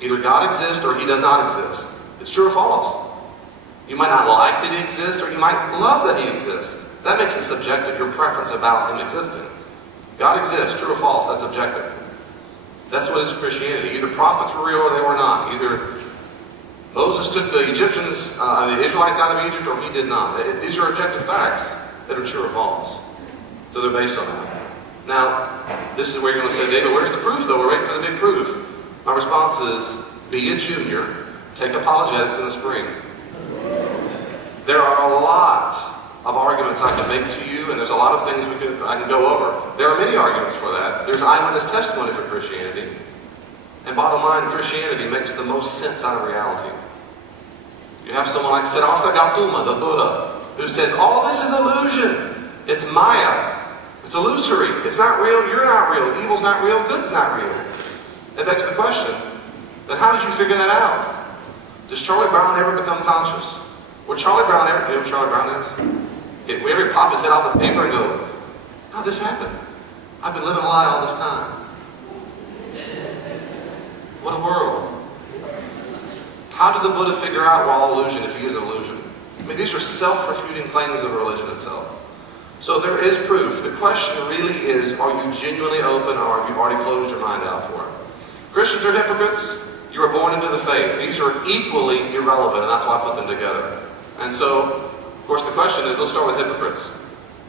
Either God exists or he does not exist. It's true or false. You might not like that he exists, or you might love that he exists. That makes it subjective, your preference about him existing. God exists, true or false, that's objective. That's what is Christianity. Either prophets were real or they were not. Either Moses took the Egyptians, the Israelites out of Egypt, or he did not. These are objective facts that are true or false. So they're based on that. Now, this is where you're going to say, David, where's the proof though? We're waiting for the big proof. My response is, be a junior, take apologetics in the spring. There are a lot of arguments I can make to you, and there's a lot of things I can go over. There are many arguments for that. There's eyewitness testimony for Christianity. And bottom line, Christianity makes the most sense out of reality. You have someone like Siddhartha Gautama, the Buddha, who says, all this is illusion. It's Maya. It's illusory. It's not real. You're not real. Evil's not real. Good's not real. That begs the question, then how did you figure that out? Does Charlie Brown ever become conscious? Would Charlie Brown ever, you know who Charlie Brown is? Would he ever pop his head off the paper and go, how'd this happen? I've been living a lie all this time. What a world. How did the Buddha figure out we're all illusion if he is an illusion? I mean, these are self-refuting claims of religion itself. So there is proof. The question really is, are you genuinely open, or have you already closed your mind out for it? Christians are hypocrites. You were born into the faith. These are equally irrelevant, and that's why I put them together. And so, of course, the question is, let's start with hypocrites.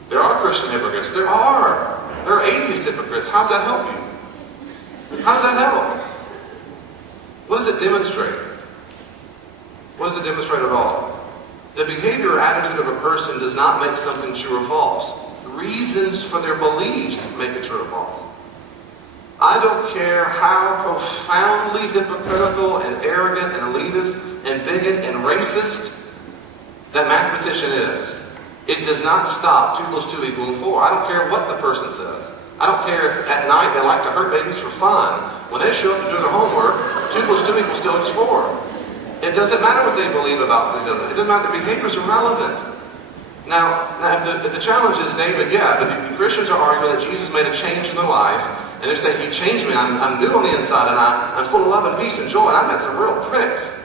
There are Christian hypocrites. There are atheist hypocrites. How does that help you? How does that help? What does it demonstrate? What does it demonstrate at all? The behavior or attitude of a person does not make something true or false. Reasons for their beliefs make it true or false. I don't care how profoundly hypocritical and arrogant and elitist and bigot and racist that mathematician is. It does not stop 2 plus 2 equaling 4. I don't care what the person says. I don't care if at night they like to hurt babies for fun. When they show up to do their homework, 2 plus 2 equals still equals 4. It doesn't matter what they believe about these other. It doesn't matter. The behavior is irrelevant. Now if the challenge is, David, yeah, but the Christians are arguing that Jesus made a change in their life, and they're saying, he changed me, I'm new on the inside, and I'm full of love and peace and joy, and I've had some real pricks.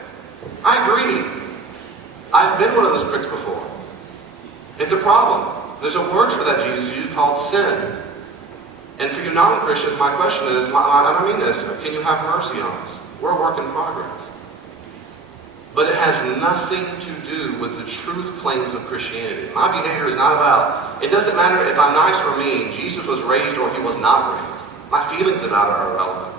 I agree. I've been one of those pricks before. It's a problem. There's a word for that Jesus used called sin. And for you non-Christians, my question is, I don't mean this, but can you have mercy on us? We're a work in progress. But it has nothing to do with the truth claims of Christianity. My behavior is not about, it doesn't matter if I'm nice or mean, Jesus was raised or he was not raised. My feelings about it are irrelevant.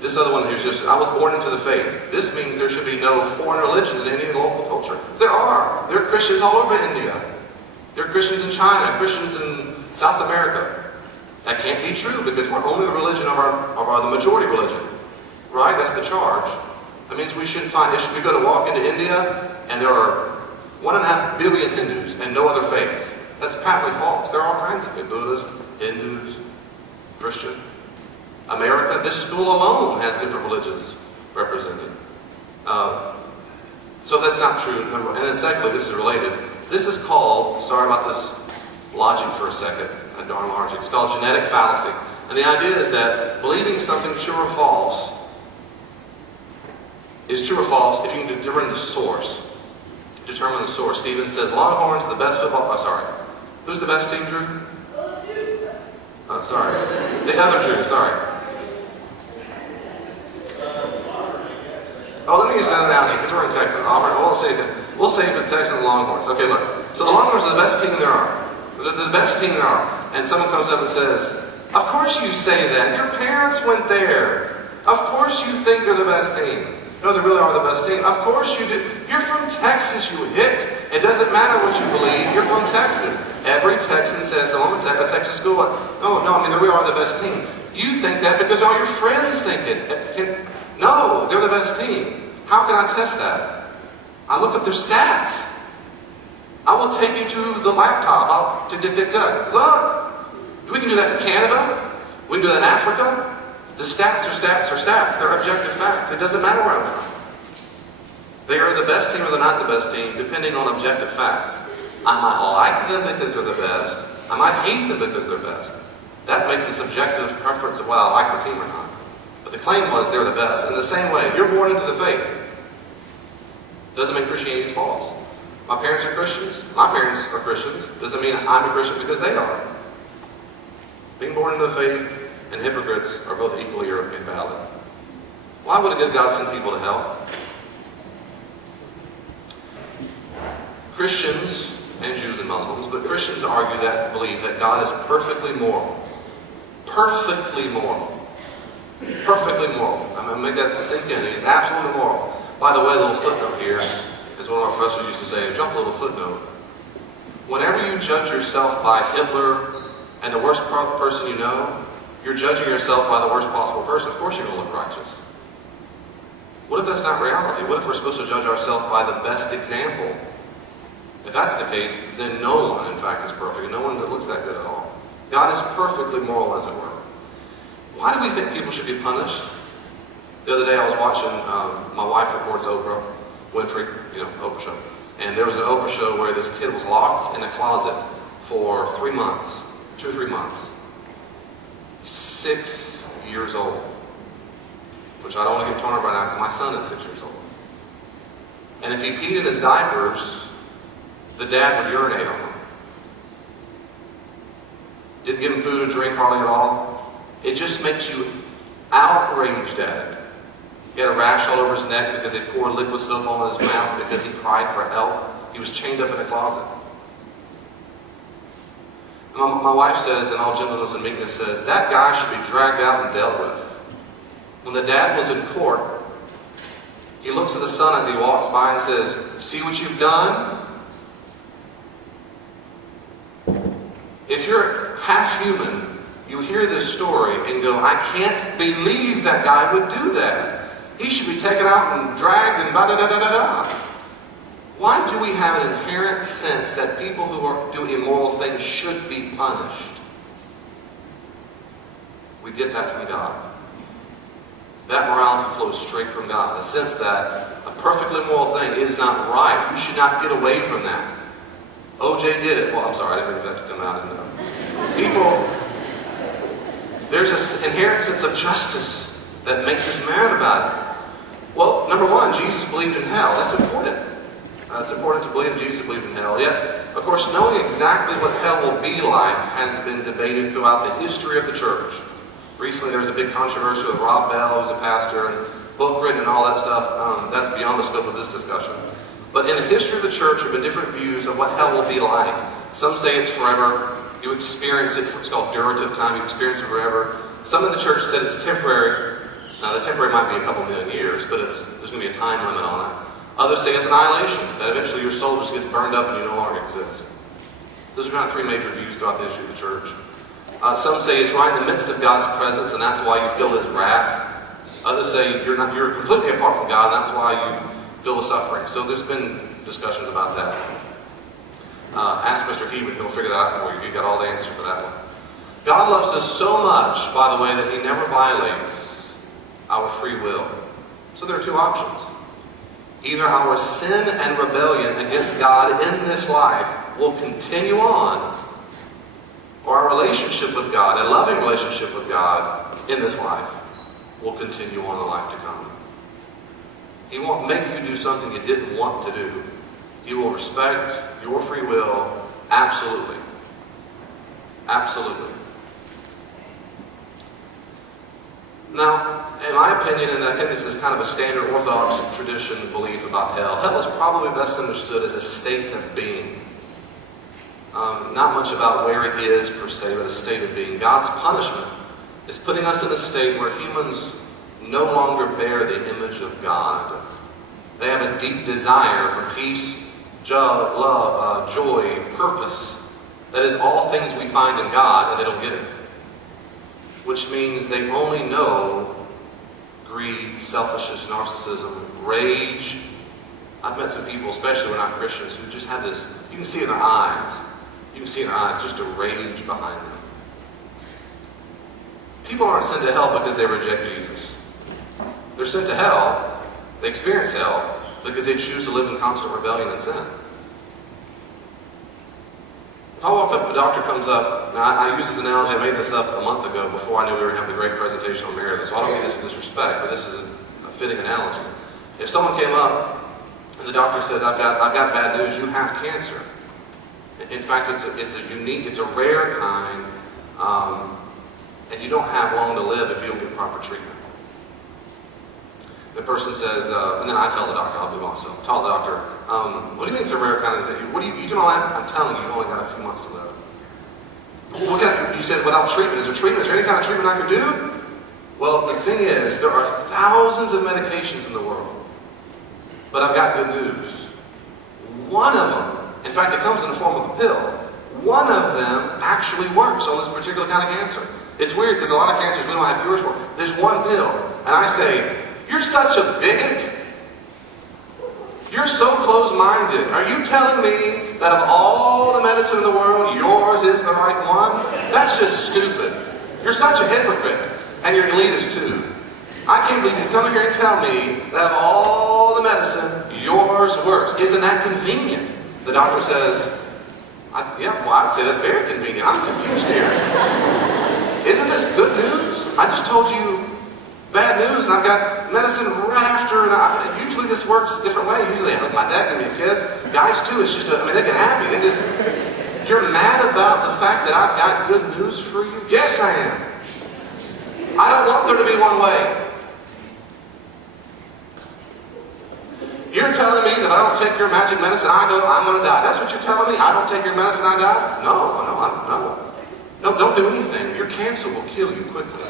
This other one here's just, I was born into the faith. This means there should be no foreign religions in any local culture. There are. There are Christians all over India. There are Christians in China, Christians in South America. That can't be true because we're only the religion of the majority religion. Right? That's the charge. That means we shouldn't find, if we go to walk into India and there are 1.5 billion Hindus and no other faiths. That's patently false. There are all kinds of faiths. Buddhists, Hindus, Christian. America, this school alone has different religions represented. So that's not true. And then secondly, this is related. This is called, sorry about this logic for a second, a darn logic. It's called genetic fallacy. And the idea is that believing something true or false is true or false if you can determine the source. Determine the source. Stephen says, Longhorns are the best football... Oh, sorry. Who's the best team, Drew? Oh, sorry. The other Drew, sorry. Oh, let me use another analogy, because we're in Texas. Auburn. We'll say for Texas and Longhorns. Okay, look. So the Longhorns are the best team there are. They're the best team there are. And someone comes up and says, of course you say that. Your parents went there. Of course you think they're the best team. No, they really are the best team. Of course you do. You're from Texas, you hick. It doesn't matter what you believe. You're from Texas. Every Texan says, I'm a Texas school. No, I mean, they really are the best team. You think that because all your friends think it. No, they're the best team. How can I test that? I look up their stats. I will take you to the laptop. Look, we can do that in Canada. We can do that in Africa. The stats are stats are stats. They're objective facts. It doesn't matter where I'm from. They are the best team or they're not the best team, depending on objective facts. I might like them because they're the best. I might hate them because they're best. That makes a subjective preference of whether I like the team or not. But the claim was they were the best. In the same way, you're born into the faith. Doesn't mean Christianity is false. My parents are Christians. My parents are Christians. Doesn't mean I'm a Christian because they are. Being born into the faith and hypocrites are both equally invalid. Why would a good God send people to hell? Christians, and Jews and Muslims, but Christians believe that God is perfectly moral. Perfectly moral. Perfectly moral. I'm going to make that sink in. He's absolutely moral. By the way, a little footnote here, as one of our professors used to say, jump a little footnote. Whenever you judge yourself by Hitler and the worst person you know, you're judging yourself by the worst possible person. Of course you're going to look righteous. What if that's not reality? What if we're supposed to judge ourselves by the best example? If that's the case, then no one, in fact, is perfect. No one that looks that good at all. God is perfectly moral, as it were. Why do we think people should be punished? The other day I was watching, my wife reports Oprah Winfrey, Oprah show. And there was an Oprah show where this kid was locked in a closet for 3 months, 2 or 3 months. 6 years old. Which I don't want to get torn up right now because my son is 6 years old. And if he peed in his diapers, the dad would urinate on him. Didn't give him food or drink hardly at all. It just makes you outraged at it. He had a rash all over his neck because they poured liquid soap on his mouth because he cried for help. He was chained up in a closet. And my wife says, in all gentleness and meekness, says, that guy should be dragged out and dealt with. When the dad was in court, he looks at the son as he walks by and says, see what you've done? If you're half human, you hear this story and go, I can't believe that guy would do that. He should be taken out and dragged and da-da-da-da-da-da. Why do we have an inherent sense that people who do immoral things should be punished? We get that from God. That morality flows straight from God. A sense that a perfectly moral thing is not right. You should not get away from that. OJ did it. Well, I'm sorry, I didn't mean that to come out. There's an inherent sense of justice that makes us mad about it. Well, number one, Jesus believed in hell. That's important. It's important to believe Jesus believed in hell. Yet, of course, knowing exactly what hell will be like has been debated throughout the history of the church. Recently, there was a big controversy with Rob Bell, who's a pastor, and book written and all that stuff. That's beyond the scope of this discussion. But in the history of the church, there have been different views of what hell will be like. Some say it's forever. You experience it. It's called durative time. You experience it forever. Some in the church said it's temporary. Now, the temporary might be a couple million years, but there's going to be a time limit on it. Others say it's annihilation, that eventually your soul just gets burned up and you no longer exist. Those are kind of three major views throughout the history of the church. Some say it's right in the midst of God's presence, and that's why you feel His wrath. Others say you're completely apart from God, and that's why you feel the suffering. So there's been discussions about that. Ask Mr. Hewitt, he'll figure that out for you. You've got all the answers for that one. God loves us so much, by the way, that He never violates our free will. So there are two options. Either our sin and rebellion against God in this life will continue on, or our relationship with God, a loving relationship with God in this life, will continue on in the life to come. He won't make you do something you didn't want to do. He will respect your free will absolutely. Absolutely. Now, in my opinion, and I think this is kind of a standard Orthodox tradition belief about hell, hell is probably best understood as a state of being. Not much about where it is per se, but a state of being. God's punishment is putting us in a state where humans no longer bear the image of God. They have a deep desire for peace, love, joy, purpose. That is all things we find in God, and they don't get it. Which means they only know greed, selfishness, narcissism, rage. I've met some people, especially when not Christians, who just have this, you can see in their eyes. You can see in their eyes just a rage behind them. People aren't sent to hell because they reject Jesus. They're sent to hell, they experience hell, because they choose to live in constant rebellion and sin. If I walk up, a doctor comes up, and I use this analogy, I made this up a month ago before I knew we were having the great presentation on marriage, so I don't mean this in disrespect, but this is a fitting analogy. If someone came up, and the doctor says, I've got bad news, you have cancer. In fact, it's a rare kind, and you don't have long to live if you don't get proper treatment. The person says, and then I tell the doctor, I'll be myself, tell the doctor, what do you mean it's a rare kind? You do all that? I'm telling you, you've only got a few months to live. You said without treatment. Is there treatment? Is there any kind of treatment I can do? Well, the thing is, there are thousands of medications in the world. But I've got good news. One of them, in fact, it comes in the form of a pill. One of them actually works on this particular kind of cancer. It's weird because a lot of cancers we don't have cures for. There's one pill. And I say, you're such a bigot. You're so close-minded. Are you telling me that of all the medicine in the world, yours is the right one? That's just stupid. You're such a hypocrite. And your elitist too. I can't believe you come here and tell me that of all the medicine, yours works. Isn't that convenient? The doctor says, yeah, well, I would say that's very convenient. I'm confused here. Isn't this good news? I just told you bad news, and I've got medicine right after, and usually this works a different way. Usually I hug my neck, give me a kiss. Guys too, it's just, they get happy. You're mad about the fact that I've got good news for you? Yes, I am. I don't want there to be one way. You're telling me that I don't take your magic medicine, I'm going to die. That's what you're telling me? I don't take your medicine, I die? No, don't do anything. Your cancer will kill you quickly.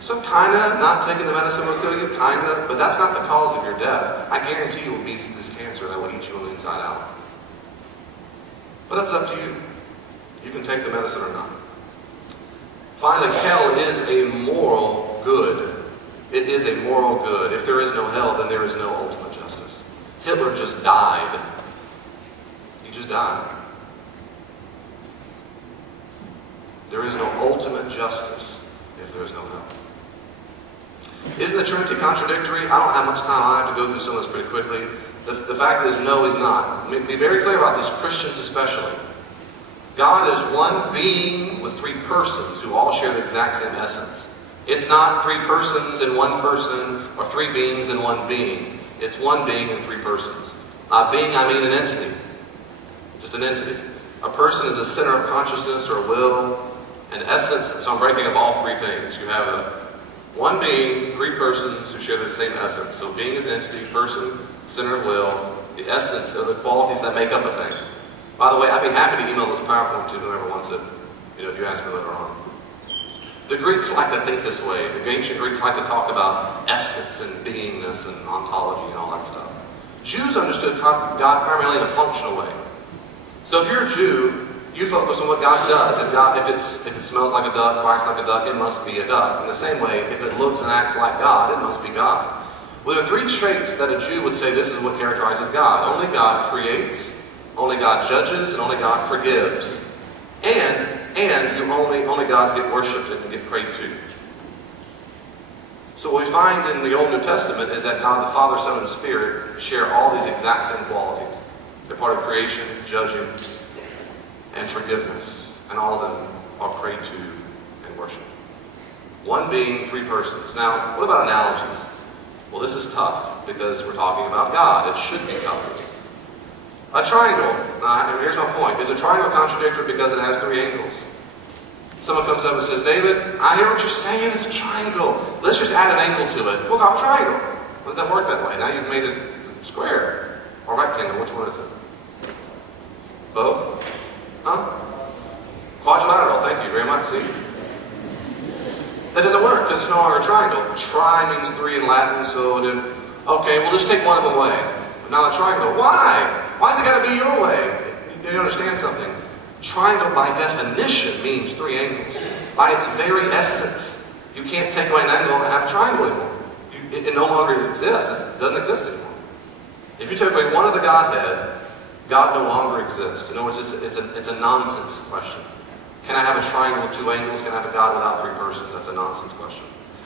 So kinda, not taking the medicine will kill you, kinda, but that's not the cause of your death. I guarantee you it will be this cancer that will eat you on the inside out. But that's up to you. You can take the medicine or not. Finally, hell is a moral good. It is a moral good. If there is no hell, then there is no ultimate justice. Hitler just died. He just died. There is no ultimate justice if there is no hell. Isn't the Trinity contradictory? I don't have much time. I have to go through some of this pretty quickly. The fact is, no, he's not. Be very clear about this, Christians especially. God is one being with three persons who all share the exact same essence. It's not three persons in one person or three beings in one being. It's one being in three persons. Being, I mean an entity. Just an entity. A person is a center of consciousness or will. And essence, so I'm breaking up all three things. You have one being, three persons who share the same essence. So being is an entity, person, center of will. The essence are the qualities that make up a thing. By the way, I'd be happy to email this PowerPoint to whoever wants it, if you ask me later on. The Greeks like to think this way. The ancient Greeks like to talk about essence and beingness and ontology and all that stuff. Jews understood God primarily in a functional way. So if you're a Jew, you focus on what God does. If it smells like a duck, quacks like a duck, it must be a duck. In the same way, if it looks and acts like God, it must be God. Well, there are three traits that a Jew would say this is what characterizes God. Only God creates, only God judges, and only God forgives. And only gods get worshipped and get prayed to. So what we find in the Old New Testament is that God the Father, Son, and Spirit share all these exact same qualities. They're part of creation, judging, and forgiveness. And all of them are prayed to and worshipped. One being, three persons. Now, what about analogies? Well, this is tough because we're talking about God. It should be tough. A triangle, and here's my point, is a triangle contradictory because it has three angles. Someone comes up and says, David, I hear what you're saying, it's a triangle. Let's just add an angle to it. We'll call it a triangle. But it doesn't work that way. Now you've made it square or rectangle. Which one is it? Both? Huh? Quadrilateral, thank you very much. See? That doesn't work because it's no longer a triangle. Tri means three in Latin, so it didn't. Okay, we'll just take one of them away. But not a triangle. Why? Why's it got to be your way? You understand something? Triangle by definition means three angles. By its very essence, you can't take away an angle and have a triangle anymore. It no longer exists. It doesn't exist anymore. If you take away one of the Godhead, God no longer exists. In other words, it's a nonsense question. Can I have a triangle with two angles? Can I have a God without three persons? That's a nonsense question.